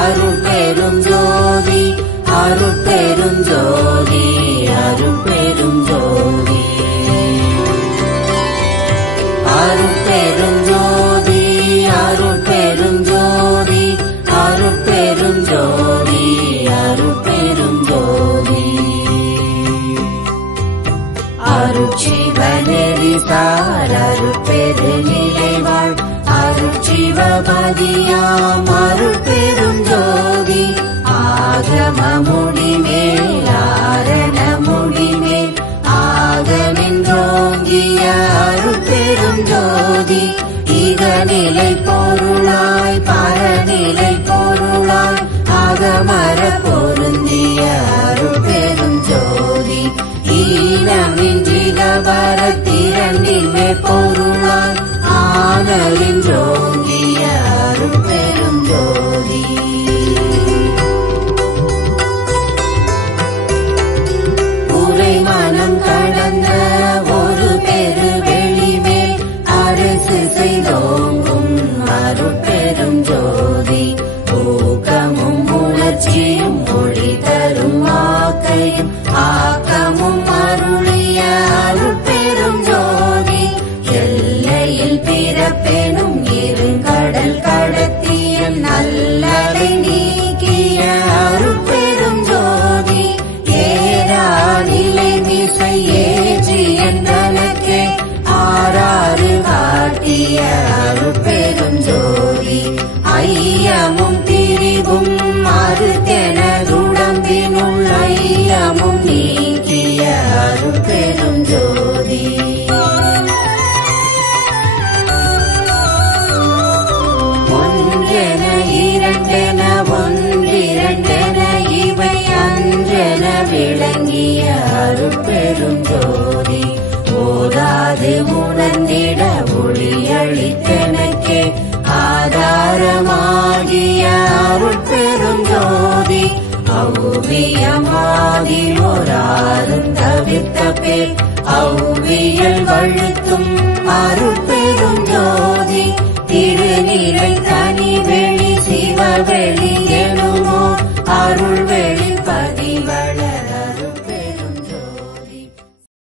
அருள் பெரும் ஜோதி அருள் பெரும் ஜோதி அருள் பெரும் ஜோதி அருள் பெரும் ஜோதி அருள் பெரும் ஜோதி அருள் பெரும் ஜோதி அருள் பெரும் ஜோதி அருள் சிவநெறி தார் அருள் பெருநிலை வாழ் அருள் சிவபதியாம் அருள் அகநிலை பொருளாய் பரநிலை பொருளாய் அகமர பொருந்திய பெரும் ஜோதி ஈனமின்றி நபர ஈனமின்றிகவரத்திரண்டிலே பொருளாய் ஆனலின்றோங்கிய அருட்பெரும் ஜோதி அருட்பெரும் ஜோதி. ஓதாது உணர்ந்திட ஒளியளித்தனக்கே ஆதாரமாகிய அருட்பெரும் ஜோதி. அவ்வியமாதி ஒராரும் தவிர்த்த பேர் அவ்வியல் வழுத்தும் அருட்பெரும்